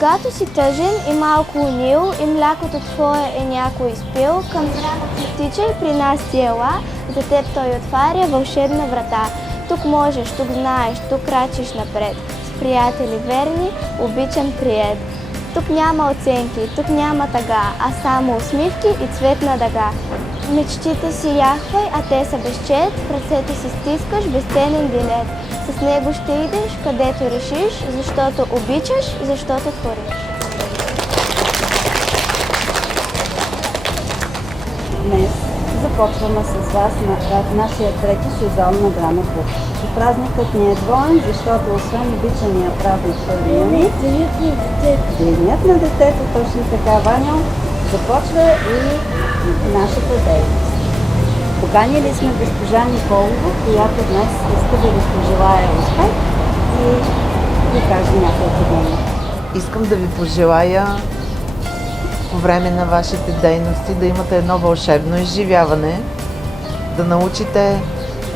Когато си тъжен и малко унил и млякото твое е някой изпил, към драма тичай, при нас ти ела, за теб той отваря вълшебна врата. Тук можеш, тук знаеш, тук крачиш напред. С приятели верни, обичан прият. Тук няма оценки, тук няма тъга, а само усмивки и цветна дъга. Мечтите си яхвай, а те са безчет, в ръцете си стискаш безценен билет. С него ще идеш, където решиш, защото обичаш, защото твориш. Днес започваме с вас нашия трети сезон на Драма Клуб. И празникът ни е двоен, защото освен обичания празник 1 юни, Денят на детето, точно така, Ваньо, започва и нашата дейност. Поканили сме госпожа Николова, която днес иска да ви пожелая успех и ви каже няколко думи. Искам да ви пожелая по време на вашите дейности да имате едно вълшебно изживяване, да научите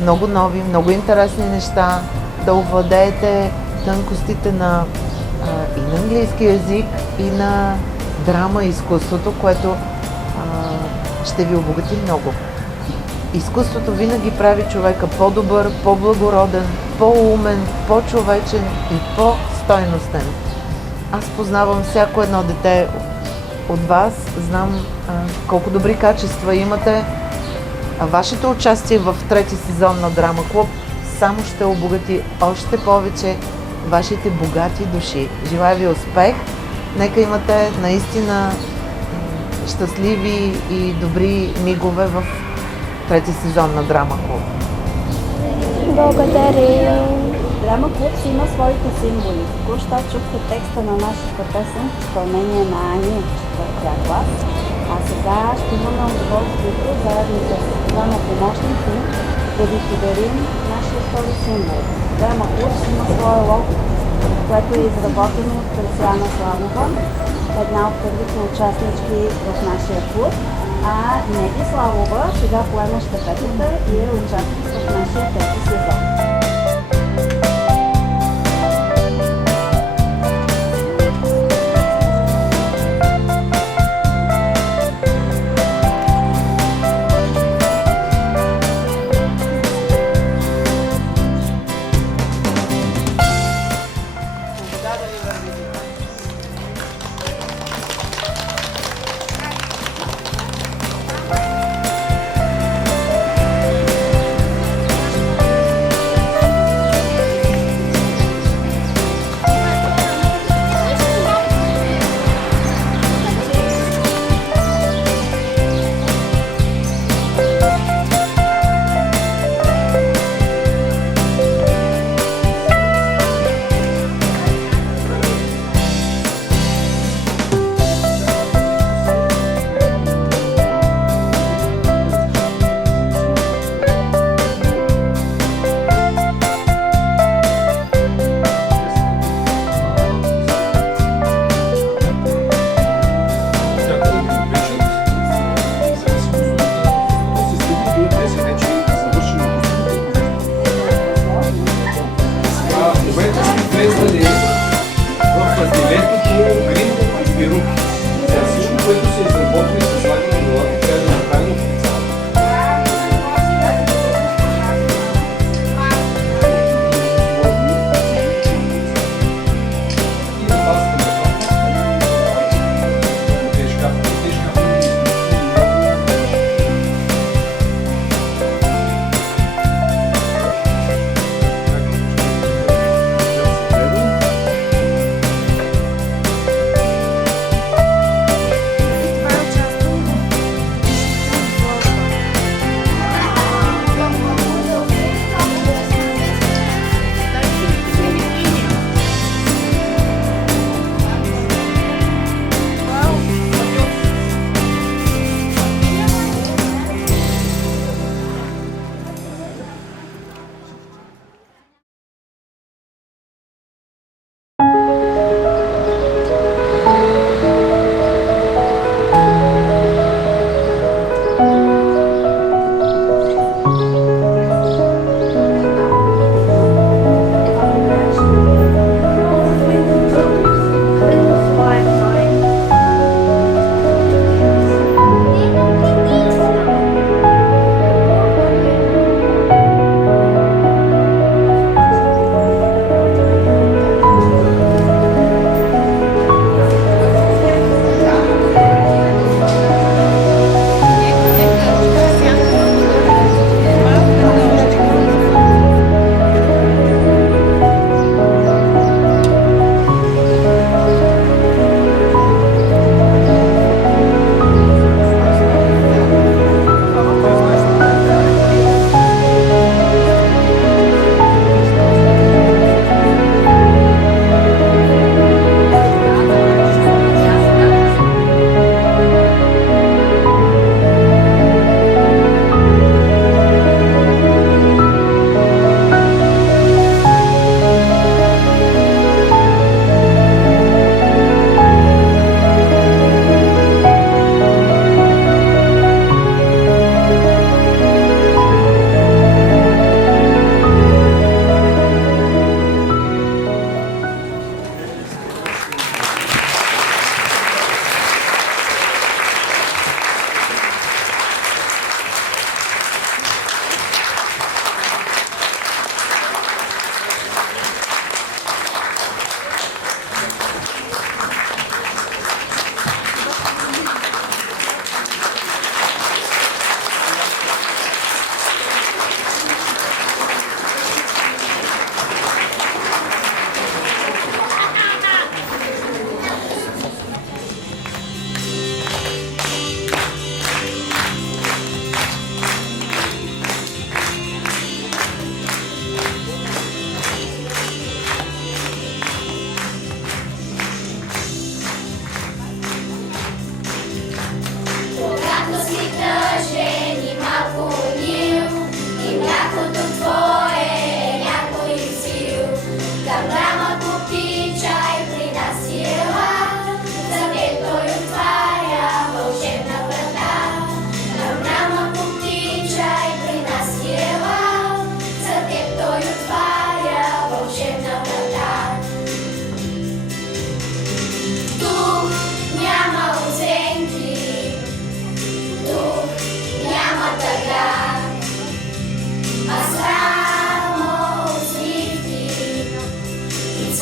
много нови, много интересни неща, да овладеете тънкостите и на английски язик, и на драма и изкуството, което ще ви обогати много. Изкуството винаги прави човека по-добър, по-благороден, по-умен, по-човечен и по-стойностен. Аз познавам всяко едно дете от вас, знам колко добри качества имате, а вашето участие в трети сезон на Драма Клуб само ще обогати още повече вашите богати души. Желая ви успех! Нека имате наистина щастливи и добри мигове в трети сезон на Драма Клуб. Благодарим! Драма Клуб си има своите символи. Току-що чухте текста на нашата песен в изпълнение на Ани от 4-я клас. А сега ще имаме удоволствието заедно с двама помощници да ви подарим нашия втори символ. Драма Клуб си има своя лого, което е изработено от Кристияна Славова, една от първите участнички в нашия клуб. А Неги Славова сега поема щафетата и е участник в нашия трети сезон.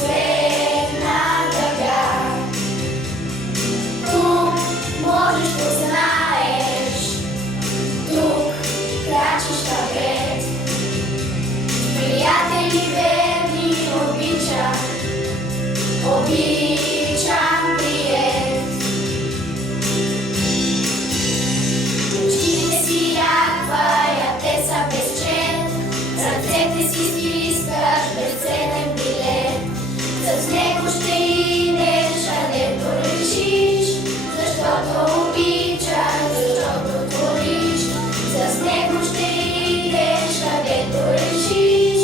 свет на дъга. Тук можеш да знаеш, тук крачиш напред. Приятели верни обичам прият. Очите си ягвая, те са безчет, ръцете си стискаш безценен билет. С него ще идеш, където решиш, защото обичаш, защото твориш. С него ще идеш, където решиш,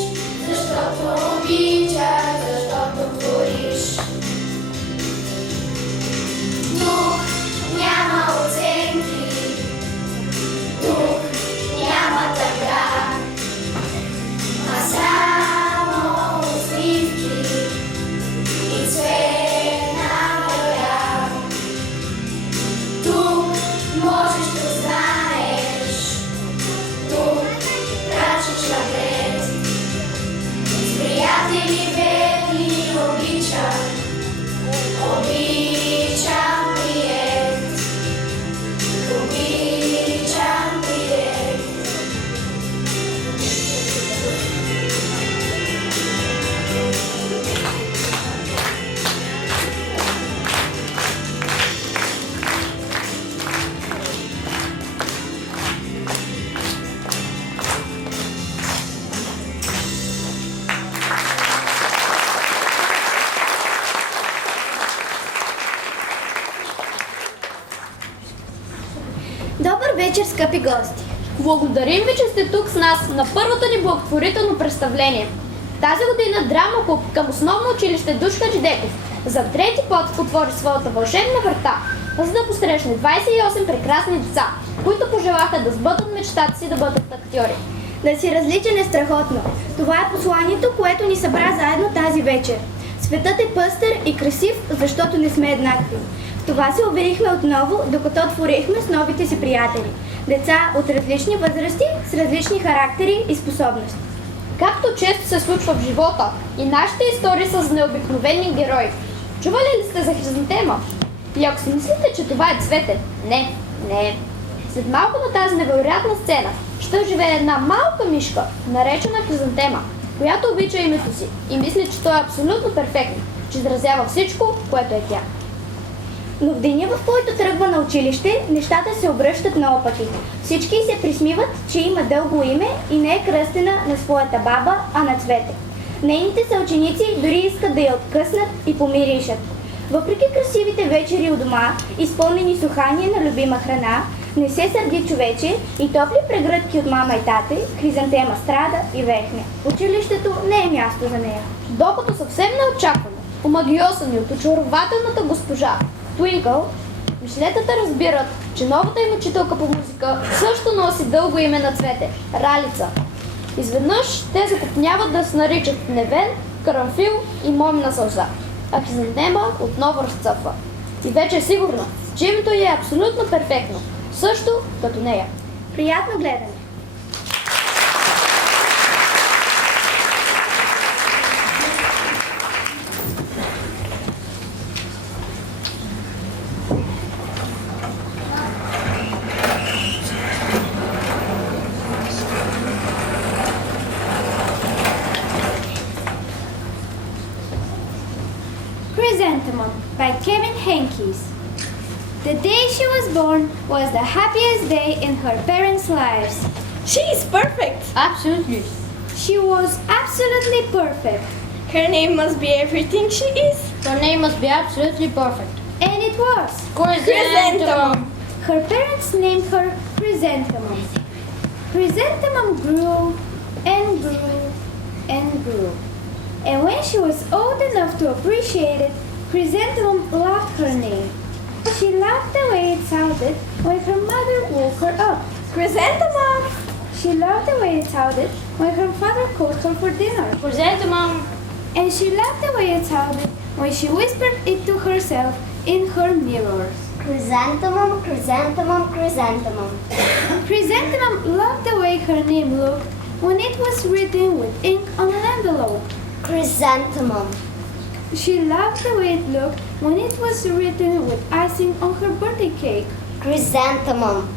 защото обичаш, защото твориш. Тук няма оценки, тук няма тъга, а само усмивки и цвет на дъга. Тук можеш да знаеш, тук крачиш напред. С приятели верни обичам прият. Обичам прият. Добър вечер, скъпи гости! Благодарим ви, че сте тук с нас на първото ни благотворително представление. Тази година Драма клуб към основно училище Душка Джидеков за трети път отвори своята вълшебна врата, за да посрещне 28 прекрасни деца, които пожелаха да сбъдат мечтата си да бъдат актьори. Да си различен е страхотно. Това е посланието, което ни събра заедно тази вечер. Светът е пъстър и красив, защото не сме еднакви. В това се уверихме отново, докато творихме с новите си приятели. Деца от различни възрасти, с различни характери и способности. Както често се случва в живота, и нашите истории са за необикновени герои. Чували ли сте за хризантема? И ако си мислите, че това е цвете, не. След малко на тази невероятна сцена ще оживее една малка мишка, наречена хризантема, която обича името си и мисли, че то е абсолютно перфектно, че изразява всичко, което е тя. Но в деня, в който тръгва на училище, нещата се обръщат наопаки. Всички се присмиват, че има дълго име и не е кръстена на своята баба, а на Цвете. Нейните съученици дори искат да я откъснат и помиришат. Въпреки красивите вечери у дома, изпълнени с ухание на любима храна, не се сърди човече и топли прегръдки от мама и тате, хризантема страда и вехне. Училището не е място за нея. Докато съвсем неочаквано, омагиосани от очарователната госпожа Твинкъл, мишлетата разбират, че новата им учителка по музика също носи дълго име на Цвете – Ралица. Изведнъж те закопняват да се наричат Невен, Карамфил и Момина сълза, а хризантема отново разцъфва. И вече е сигурна, че името й е абсолютно перфектно, също като нея. Приятно гледане! Chrysanthemum by Kevin Henkes. The day she was born was the happiest day in her parents' lives. She is perfect. Absolutely. She was absolutely perfect. Her name must be everything she is. Her name must be absolutely perfect. And it was. Chrysanthemum. Her parents named her Chrysanthemum. Chrysanthemum grew and grew and grew. And when she was old enough to appreciate it, Chrysanthemum loved her name. She loved the way it sounded when her mother woke her up. Chrysanthemum. She loved the way it sounded when her father cooked her for dinner. Chrysanthemum. And she loved the way it sounded when she whispered it to herself in her mirror. Chrysanthemum, chrysanthemum, chrysanthemum. Chrysanthemum loved the way her name looked when it was written with ink on an envelope. Chrysanthemum. She loved the way it looked when it was written with icing on her birthday cake. Chrysanthemum.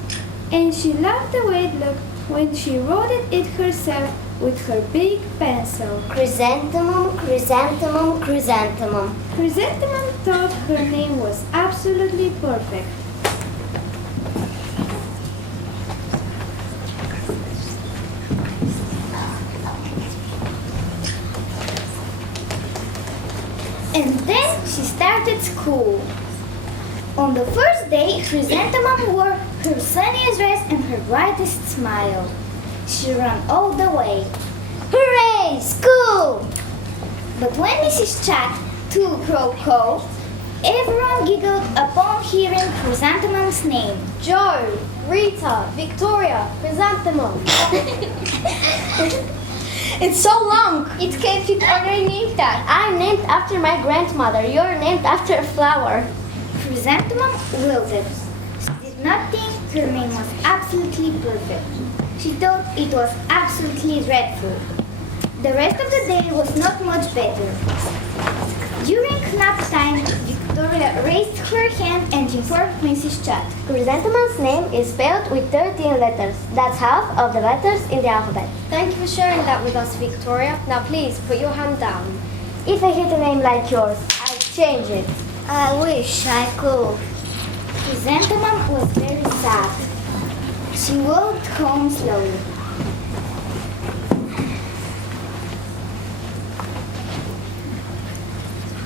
And she loved the way it looked when she wrote it herself with her big pencil. Chrysanthemum, chrysanthemum, chrysanthemum. Chrysanthemum thought her name was absolutely perfect. And then she started school. On the first day, Chrysanthemum wore her sunniest dress and her brightest smile. She ran all the way. Hooray! School! But when Mrs. Chat to Crow, everyone giggled upon hearing Chrysanthemum's name. Joe, Rita, Victoria, Chrysanthemum. It's so long. It can't fit on your name tag. I'm named after my grandmother. You're named after a flower. Chrysanthemum wilted. She did not think her name was absolutely perfect. She thought it was absolutely dreadful. The rest of the day was not much better. During nap time, Victoria raised her hand and informed Mrs. Chat. Chrysanthemum's name is spelled with 13 letters. That's half of the letters in the alphabet. Thank you for sharing that with us, Victoria. Now please, put your hand down. If I hit a name like yours, I'll change it. I wish I could. Chrysanthemum was very sad. She walked home slowly.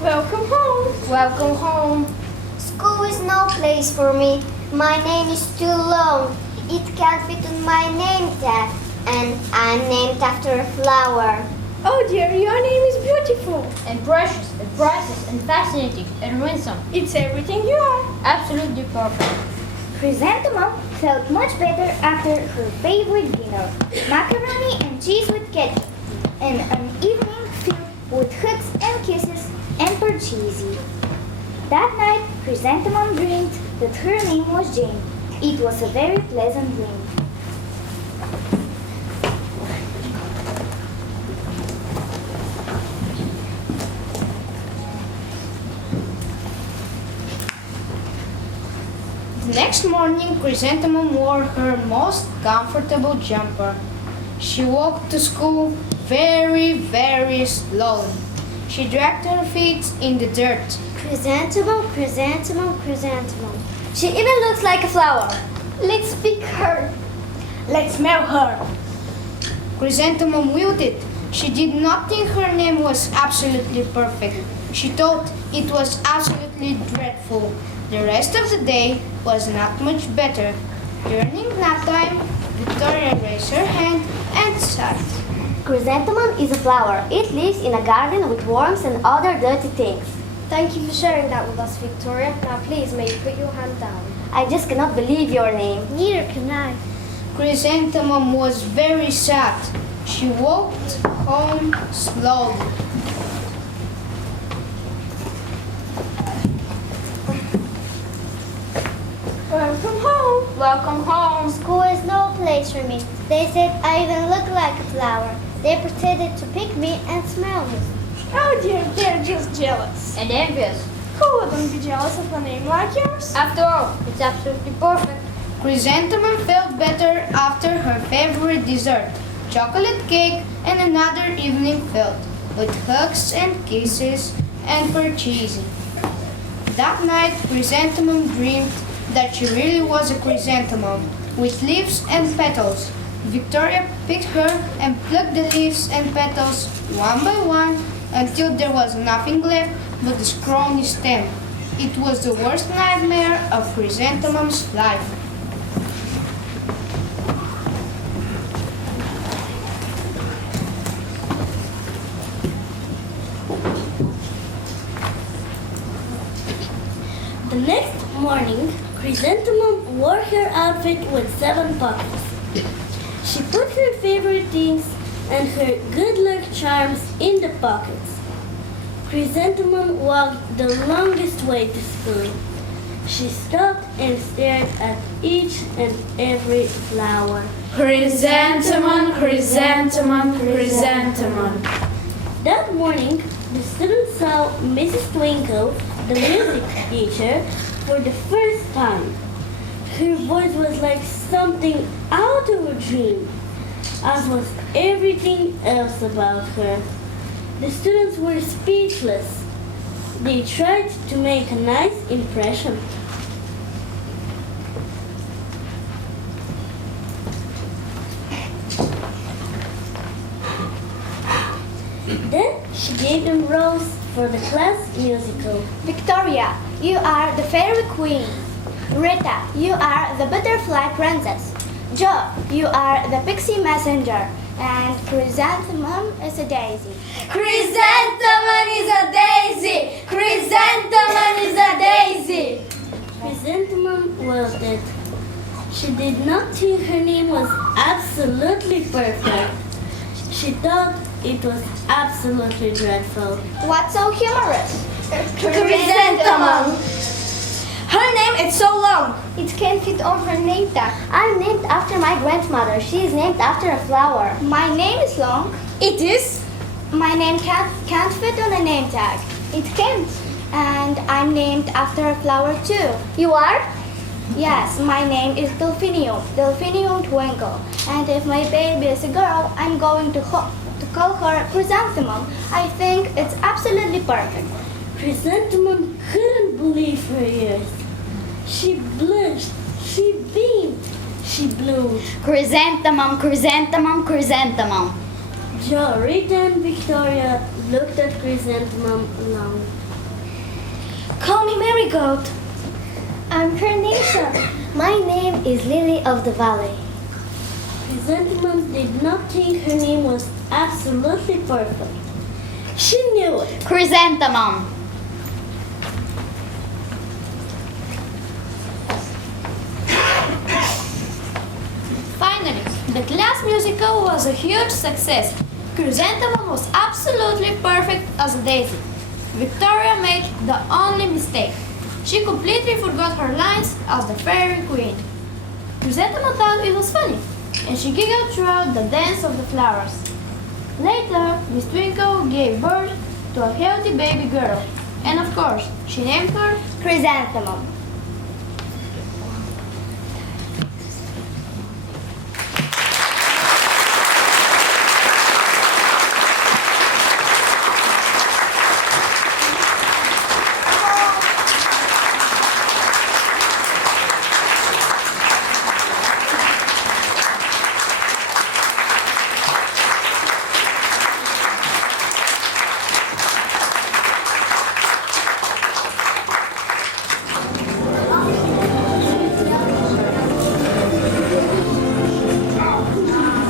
Welcome home. Welcome home. School is no place for me. My name is too long. It can't fit on my name tag. And I'm named after a flower. Oh dear, your name is beautiful. And precious, and priceless, and fascinating, and winsome. It's everything you are. Absolutely perfect. Chrysanthemum felt much better after her favorite dinner, macaroni and cheese with ketchup, and an evening filled with hugs and kisses and purchasey. That night, Chrysanthemum dreamed that her name was Jane. It was a very pleasant dream. The next morning, Chrysanthemum wore her most comfortable jumper. She walked to school very, very slowly. She dragged her feet in the dirt. Chrysanthemum, chrysanthemum, chrysanthemum. She even looks like a flower. Let's pick her. Let's smell her. Chrysanthemum wilted. She did not think her name was absolutely perfect. She thought it was absolutely dreadful. The rest of the day was not much better. During nap time, Victoria raised her hand and sighed. Chrysanthemum is a flower. It lives in a garden with worms and other dirty things. Thank you for sharing that with us, Victoria. Now please, may you put your hand down. I just cannot believe your name. Neither can I. Chrysanthemum was very sad. She walked home slowly. Welcome home. Welcome home. School is no place for me. They said I even look like a flower. They pretended to pick me and smell me. Oh dear, they're just jealous. And envious. Who wouldn't be jealous of a name like yours? After all, it's absolutely perfect. Chrysanthemum felt better after her favorite dessert, chocolate cake, and another evening filled with hugs and kisses and purchasing. That night, Chrysanthemum dreamed that she really was a chrysanthemum with leaves and petals. Victoria picked her and plucked the leaves and petals one by one until there was nothing left but the scrawny stem. It was the worst nightmare of Chrysanthemum's life. The next morning, Chrysanthemum wore her outfit with 7 pockets. She put her favorite things and her good luck charms in the pockets. Chrysanthemum walked the longest way to school. She stopped and stared at each and every flower. Chrysanthemum, chrysanthemum, chrysanthemum. That morning, The students saw Mrs. Twinkle, the music teacher, for the first time. Her voice was like something out of a dream, as was everything else about her. The students were speechless. They tried to make a nice impression. Then she gave them roles for the class musical. Victoria, you are the fairy queen. Rita, you are the butterfly princess. Jo, you are the pixie messenger. And Chrysanthemum is a daisy. Chrysanthemum is a daisy! Chrysanthemum is a daisy! Chrysanthemum was dead. She did not think her name was absolutely perfect. She thought it was absolutely dreadful. What's so humorous? Chrysanthemum! Her name is so long, it can't fit on her name tag. I'm named after my grandmother. She is named after a flower. My name is long. It is? My name can't fit on a name tag. It can't. And I'm named after a flower too. You are? Yes, my name is Delphinium, Delphinium Twinkle. And if my baby is a girl, I'm going to call her Chrysanthemum. I think it's absolutely perfect. Chrysanthemum couldn't believe her ears. She blushed, she beamed, she bloomed. Chrysanthemum, chrysanthemum, chrysanthemum. Jo, Rita, and Victoria looked at Chrysanthemum long. Call me Marigold. I'm Carnation. My name is Lily of the Valley. Chrysanthemum did not think her name was absolutely perfect. She knew it. Chrysanthemum. Finally, the class musical was a huge success. Chrysanthemum was absolutely perfect as a daisy. Victoria made the only mistake. She completely forgot her lines as the fairy queen. Chrysanthemum thought it was funny, and she giggled throughout the dance of the flowers. Later, Miss Twinkle gave birth to a healthy baby girl, and of course, she named her Chrysanthemum.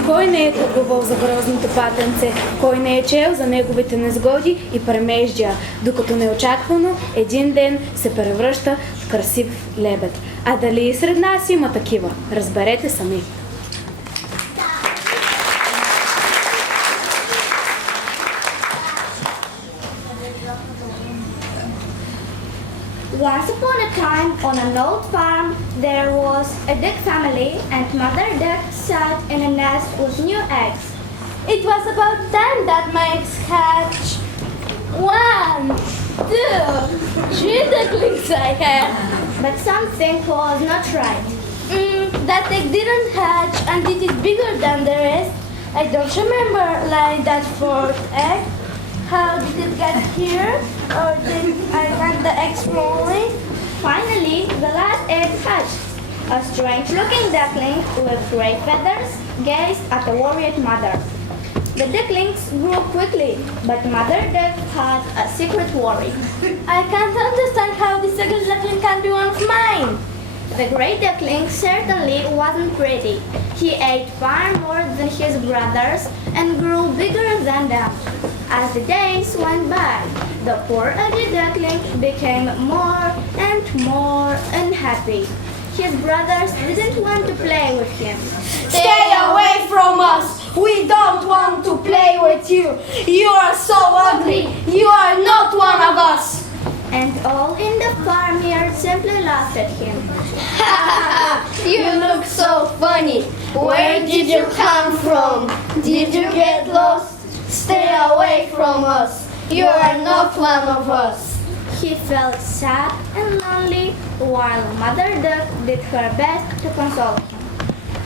Кой не е тъгувал за грозното патенце, кой не е чел за неговите незгоди и премеждия, докато неочаквано един ден се превръща в красив лебед. А дали и сред нас има такива? Разберете сами. Once upon a time, on an old farm, there was a duck family, and Mother Duck sat in a nest with new eggs. It was about time that my eggs hatch. 1, 2, 3 ducklings I had. But something was not right. That egg didn't hatch and it is bigger than the rest. I don't remember like that fourth egg. How did it get here? Or did I have the eggs rolling? Finally, the last egg hatched. A strange-looking duckling with gray feathers gazed at the worried mother. The ducklings grew quickly, but Mother Duck had a secret worry. I can't understand how this ugly duckling can be one of mine. The gray duckling certainly wasn't pretty. He ate far more than his brothers and grew bigger than them. As the days went by, the poor ugly duckling became more and more unhappy. His brothers didn't want to play with him. Stay away from us! We don't want to play with you! You are so ugly! You are not one of us! And all in the farmyard simply laughed at him. You look so funny! Where did you come from? Did you get lost? Stay away from us! You are not one of us. He felt sad and lonely while Mother Duck did her best to console him.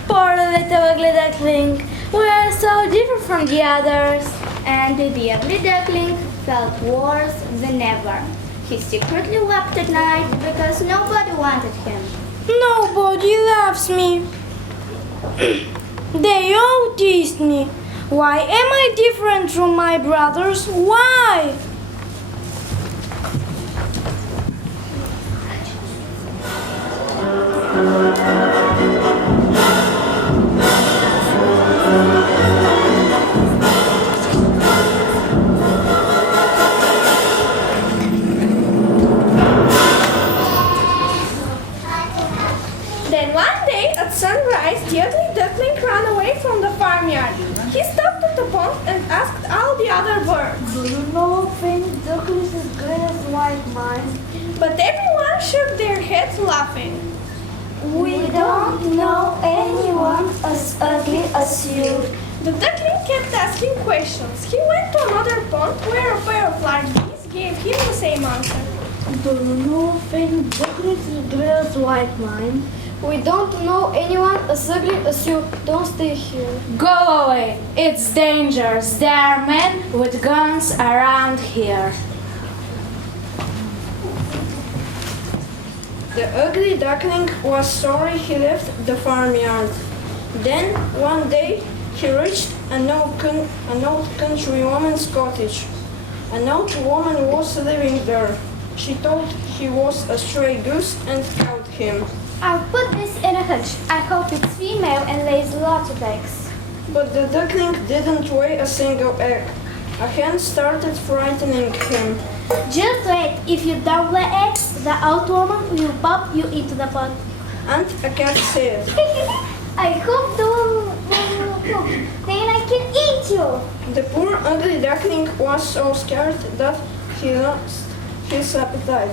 Poor little ugly duckling. We are so different from the others. And the ugly duckling felt worse than ever. He secretly wept at night because nobody wanted him. Nobody loves me. They all tease me. Why am I different from my brothers? Why? Then one day at sunrise, the ugly duckling ran away from the farmyard. He stopped at the pond and asked all the other birds. Do you know if any duckling is as good as white mine? But everyone shook their heads laughing. We don't know anyone as ugly as you. The duckling kept asking questions. He went to another pond where a pair of large geese gave him the same answer. Do you know if any duckling is as good as white mine? We don't know anyone as ugly as you. Don't stay here. Go away. It's dangerous. There are men with guns around here. The ugly duckling was sorry he left the farmyard. Then, one day, he reached an old country woman's cottage. An old woman was living there. She thought he was a stray goose and caught him. I'll put this in a hutch. I hope it's female and lays lots of eggs. But the duckling didn't lay a single egg. A hen started frightening him. Just wait. If you don't lay eggs, the old woman will pop you into the pot. And a cat said, I hope the woman will cook. Then I can eat you. the poor ugly duckling was so scared that he lost his appetite.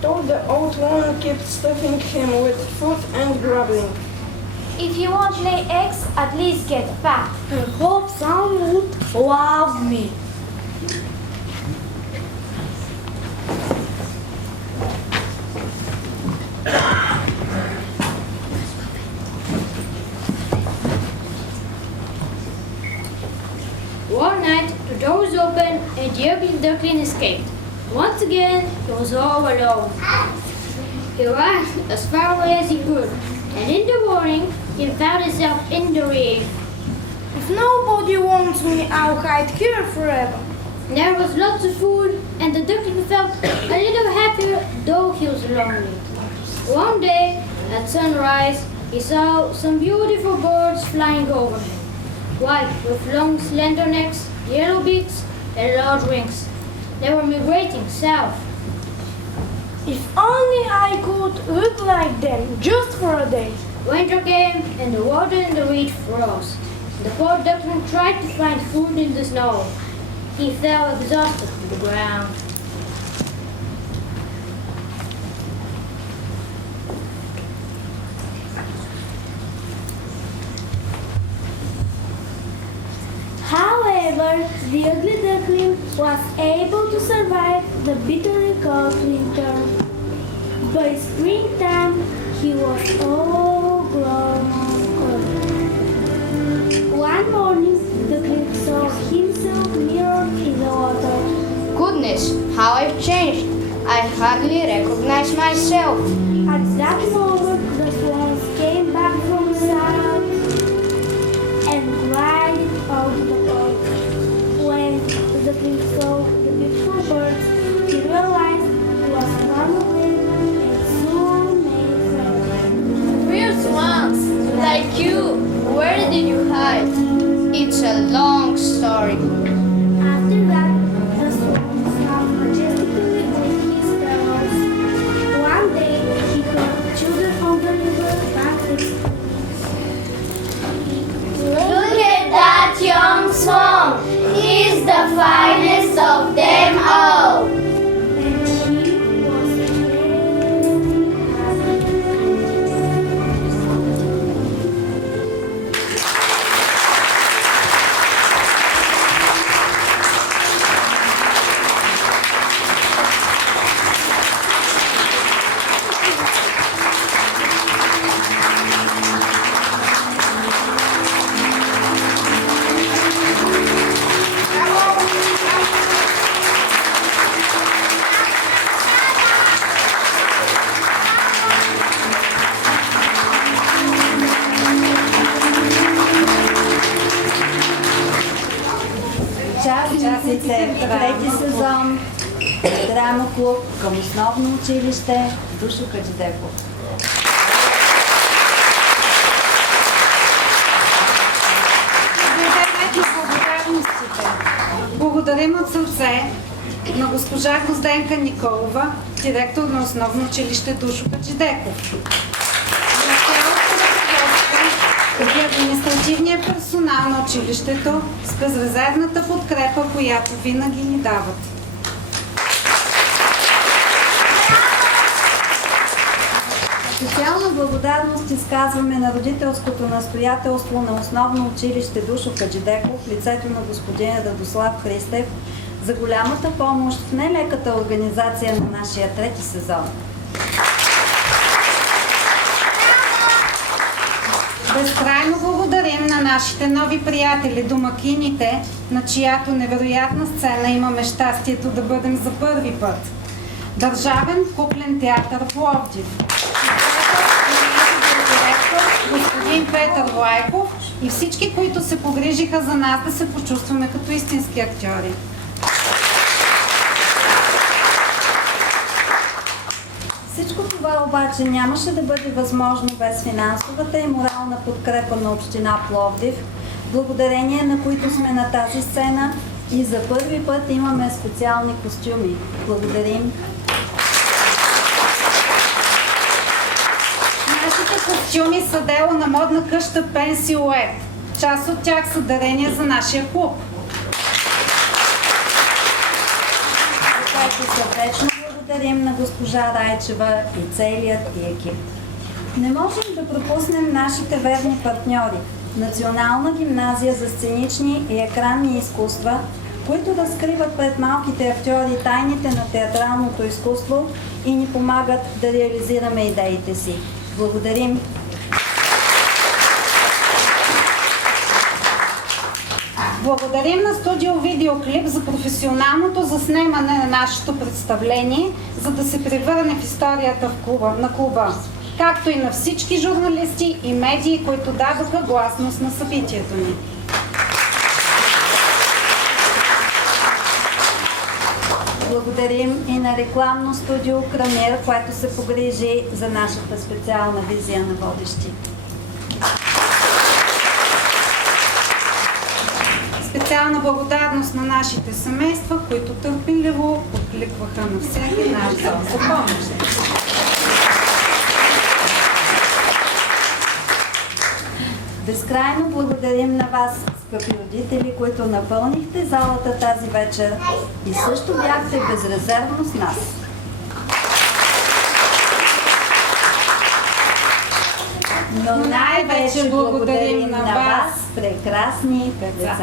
So the old woman kept stuffing him with food and grubbing. If you won't lay eggs, at least get fat. I hope someone would love me. One night, the door was open and the ugly duckling escaped. Once again, he was all alone. He ran as far away as he could, and in the morning, he found himself in the reef. If nobody wants me, I'll hide here forever. There was lots of food, and the duckling felt a little happier, though he was lonely. One day, at sunrise, he saw some beautiful birds flying over him. White, with long, slender necks, yellow beaks, and large wings. They were migrating south. If only I could look like them, just for a day. Winter came, and the water in the reed froze. The poor duckling tried to find food in the snow. He fell exhausted to the ground. However, the ugly duckling was able to survive the bitterly cold winter. By springtime, he was all grown up. One morning, the duckling saw himself mirrored in the water. Goodness, how I've changed. I hardly recognize myself. At that moment, the swans came back from the south and glided out the pond. When the king saw the beautiful birds, he realized he was far away and soon made friends. We're swans, like you. Where did you hide? It's a long story. After that, the swan swam majestically with his fellows. One day, he heard children on the драма клуб към основно училище Душо Хаджидеков. Благодарим от сърце на госпожа Гвозденка Николова, директор на основно училище Душо Хаджидеков, на цялото ръководство и административния персонал на училището с безрезервната подкрепа, която винаги ни дават. Специална благодарност изказваме на родителското настоятелство на основно училище Душо Хаджидеков в лицето на господин Радослав Христев за голямата помощ в нелеката организация на нашия трети сезон. Безкрайно благодарим на нашите нови приятели, домакините, на чиято невероятна сцена имаме щастието да бъдем за първи път. Държавен куклен театър Пловдив, господин Петър Влайков и всички, които се погрижиха за нас да се почувстваме като истински актьори. Всичко това обаче нямаше да бъде възможно без финансовата и морална подкрепа на община Пловдив, благодарение на които сме на тази сцена и за първи път имаме специални костюми. Благодарим! Нашите костюми са дело на модна къща Пенсилует. Част от тях са дарения за нашия клуб. За което сърдечно благодарим на госпожа Райчева и целият и екип. Не можем да пропуснем нашите верни партньори – Национална гимназия за сценични и екранни изкуства, които разкриват пред малките актьори тайните на театралното изкуство и ни помагат да реализираме идеите си. Благодарим! Благодарим на студио Видеоклип за професионалното заснемане на нашето представление, за да се превърне в историята на клуба, както и на всички журналисти и медии, които дадоха гласност на събитието ни. Благодарим и на рекламно студио Крамир, което се погрижи за нашата специална визия на водещи. Специална благодарност на нашите семейства, които търпеливо откликваха на всеки наш зов за помощ. Безкрайно благодарим на вас, скъпи родители, които напълнихте залата тази вечер и също бяхте безрезервно с нас. Но най-вече благодарим на вас, прекрасни деца.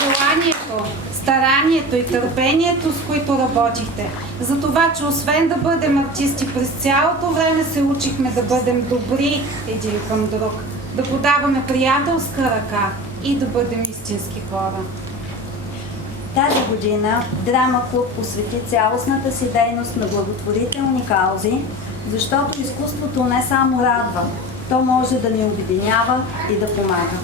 Желанието, старанието и търпението, с които работихте. За това, че освен да бъдем артисти, през цялото време се учихме да бъдем добри един към друг, да подаваме приятелска ръка и да бъдем истински хора. Тази година Драма клуб посвети цялостната си дейност на благотворителни каузи, защото изкуството не само радва, то може да ни обединява и да помага.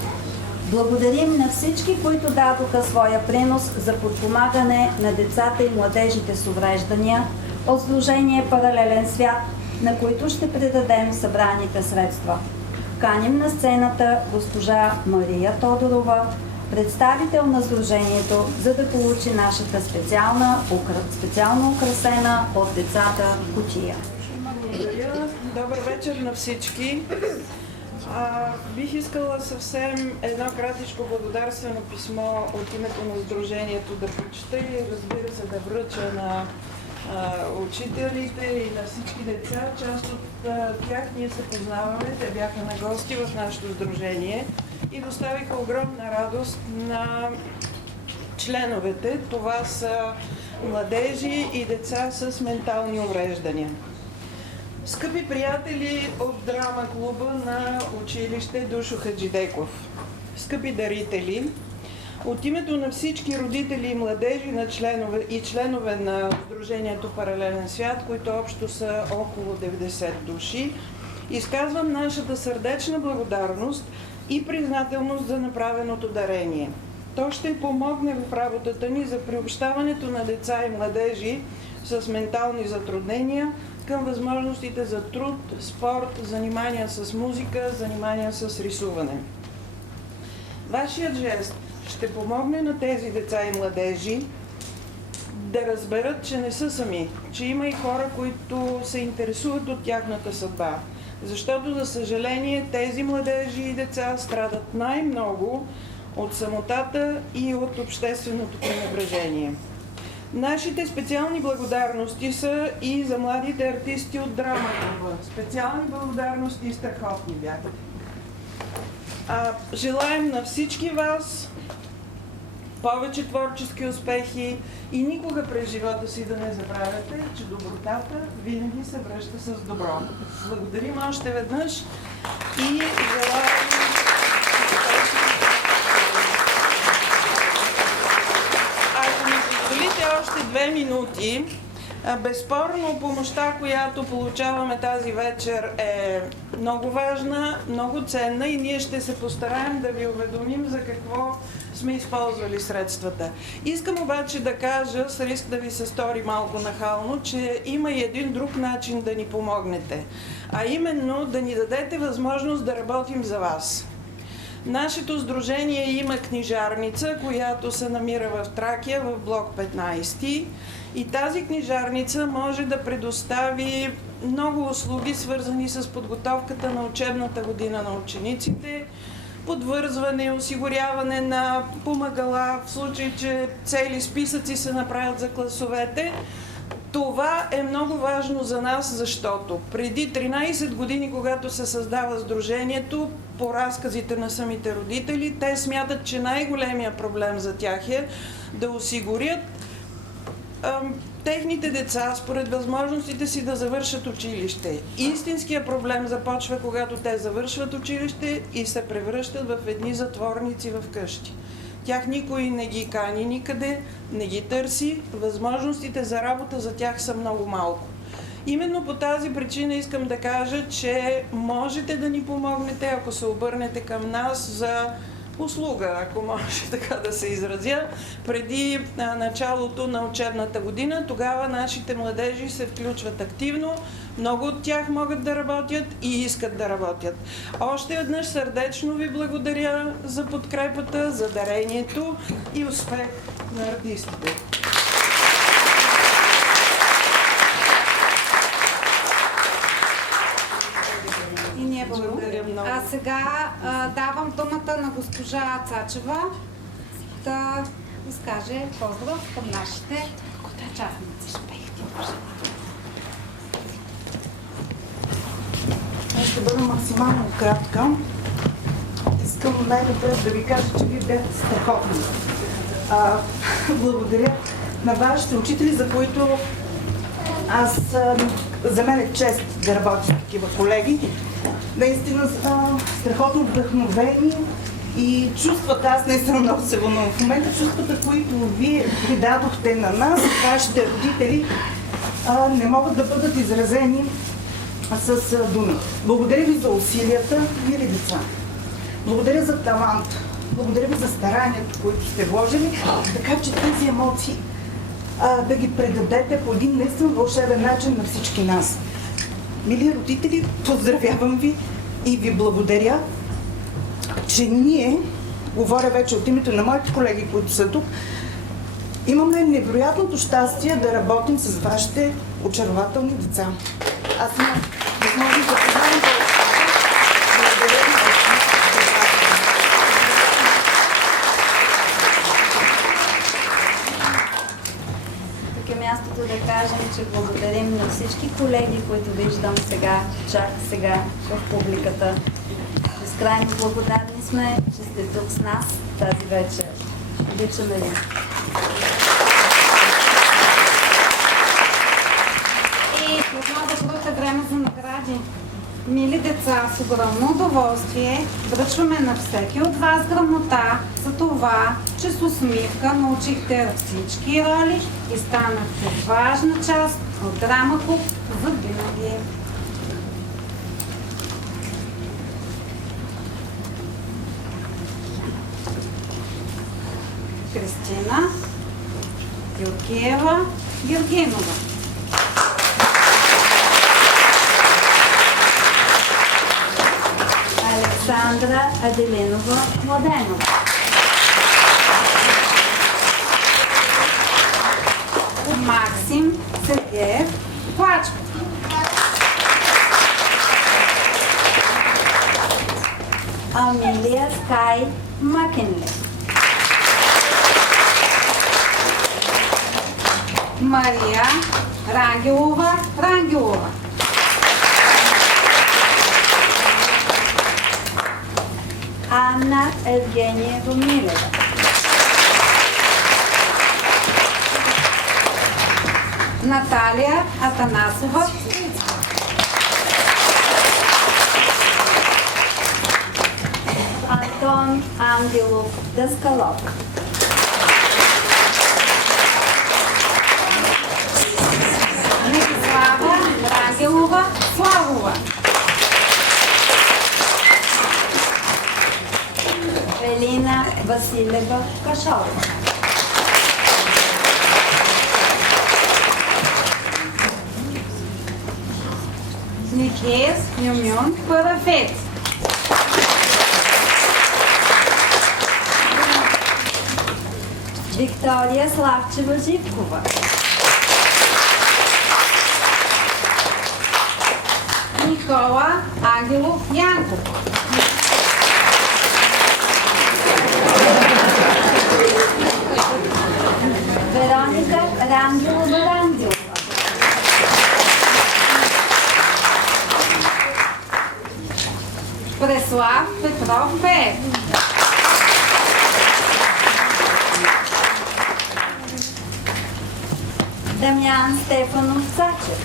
Благодарим на всички, които дадоха своя принос за подпомагане на децата и младежите с увреждания от Сдружение Паралелен свят, на които ще предадем събраните средства. Каним на сцената госпожа Мария Тодорова, представител на Сдружението, за да получи нашата специално украсена от децата кутия. Благодаря. Добър вечер на всички. Бих искала съвсем едно кратичко благодарствено писмо от името на Сдружението да прочета и, разбира се, да връча на учителите и на всички деца. Част от тях ние се познаваме, те бяха на гости в нашето сдружение и доставиха огромна радост на членовете. Това са младежи и деца с ментални увреждания. Скъпи приятели от драма клуба на училище Душо Хаджидеков, скъпи дарители, от името на всички родители и младежи на членове на Сдружението Паралелен свят, които общо са около 90 души, изказвам нашата сърдечна благодарност и признателност за направеното дарение. То ще помогне в работата ни за приобщаването на деца и младежи с ментални затруднения към възможностите за труд, спорт, занимания с музика, занимания с рисуване. Вашият жест ще помогне на тези деца и младежи да разберат, че не са сами, че има и хора, които се интересуват от тяхната съдба. Защото, за съжаление, тези младежи и деца страдат най-много от самотата и от общественото пренебрежение. Нашите специални благодарности са и за младите артисти от драмата. Специални благодарности и страхотни бяха. Желаем на всички вас повече творчески успехи и никога през живота си да не забравяте, че добротата винаги се връща с добро. Благодарим още веднъж и желаем... Ако ми позволите още 2 минути, безспорно помощта, която получаваме тази вечер, е много важна, много ценна и ние ще се постараем да ви уведомим за какво сме използвали средствата. Искам обаче да кажа, с риск да ви се стори малко нахално, че има и един друг начин да ни помогнете, а именно да ни дадете възможност да работим за вас. Нашето сдружение има книжарница, която се намира в Тракия, в блок 15. И тази книжарница може да предостави много услуги, свързани с подготовката на учебната година на учениците, подвързване, осигуряване на помагала, в случай, че цели списъци се направят за класовете. Това е много важно за нас, защото преди 13 години, когато се създава сдружението, по разказите на самите родители, те смятат, че най-големия проблем за тях е да осигурят техните деца, според възможностите си, да завършат училище. Истинският проблем започва, когато те завършват училище и се превръщат в едни затворници в къщи. Тях никой не ги кани никъде, не ги търси, възможностите за работа за тях са много малко. Именно по тази причина искам да кажа, че можете да ни помогнете, ако се обърнете към нас за услуга, ако може така да се изразя, преди началото на учебната година. Тогава нашите младежи се включват активно, много от тях могат да работят и искат да работят. Още веднъж сърдечно ви благодаря за подкрепата, за дарението и успех на артистите. И ние благодарим много. А сега давам думата на госпожа Цачева да изкаже поздрав към нашите участници. Аз ще бъда максимално кратка. Искам най-напред да ви кажа, че вие бяхте страхотни. Благодаря на вашите учители, за които за мен е чест да работя с такива колеги. Наистина страхотно вдъхновени и чувствата, аз наистина много се вълнувам в момента, чувствата, които вие придадохте на нас, вашите родители, не могат да бъдат изразени с думи. Благодаря ви за усилията, мили деца. Благодаря за талант. Благодаря ви за старанието, които сте вложили, така че тези емоции да ги предадете по един наистина вълшебен начин на всички нас. Мили родители, поздравявам ви и ви благодаря, че ние, говоря вече от името на моите колеги, които са тук, имаме невероятното щастие да работим с вашите очарователни деца. Аз имам възможност да познавам благодаря ви. Тук е мястото да кажем, че благодарим на всички колеги, които виждам сега, чак сега в публиката. Безкрайно благодарни сме, че сте тук с нас тази вечер. Обичаме ви. И отново да бъде време за награди. Мили деца, с огромно удоволствие връчваме на всеки от вас грамота за това, че с усмивка научихте всички роли и станахте важна част от Драма Клуб за винаги. Кристина Георгиева Георгинова. Александра Аделинова Младенова. Максим Сергеев Плачков. Амилия Скай Макенли. Мария Рангелова Рангелова. Анна Евгениева Милева. Наталия Атанасова. Антон Ангелов Даскалов. Никислава Рангелова Славова. Елина Василева Кашалова. Никес Юмюн Парафет. Виктория Славчева Живкова. Никола Ангелов Янков. Вероника Рангелова Рангелова. Преслав Петров Пеев. Дамян Стефанов Цачев.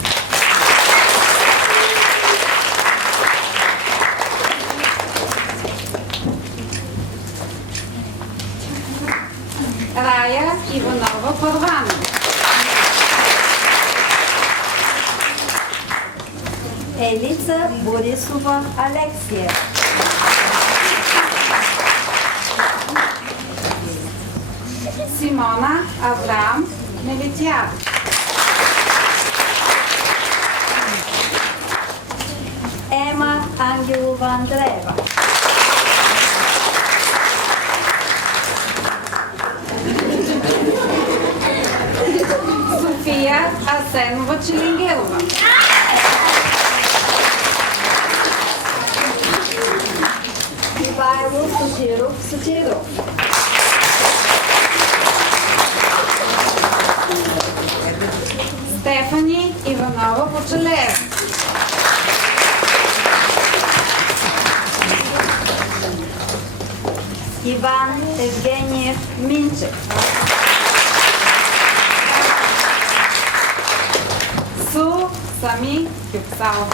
Рая Иванова Първанова. Елица Борисова Алексия. Симона Авраам Мелитяр. Ема Ангелова Андреева. София Арсенова Челингерова. Ивайло Сотиров Сотиров. Стефани Иванова Почелева. Иван Евгениев Минчев. Су Сами Кюпсал.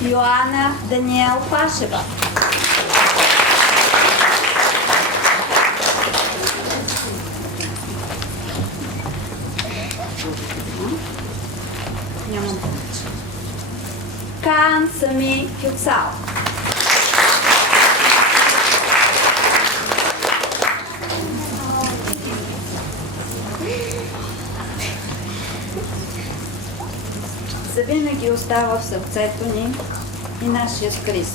Йоанна Даниел Пашева. Кан Сами Кюпсал. Завинаги остава в сърцето ни и нашия Крис.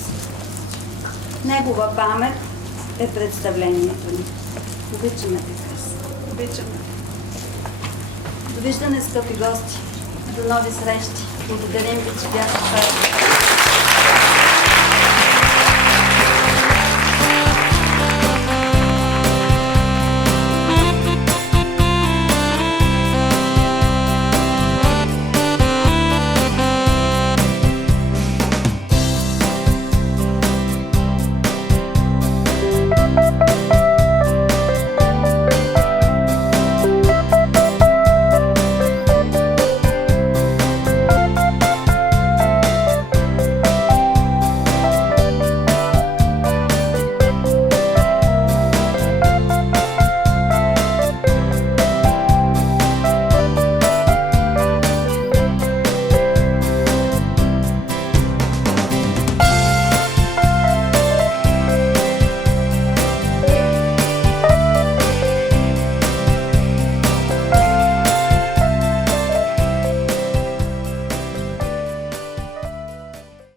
Негова памет е представлението ни. Обичаме те, Крис. Обичаме. Довиждане, скъпи гости. До нови срещи. Благодарим ви, че бяхте с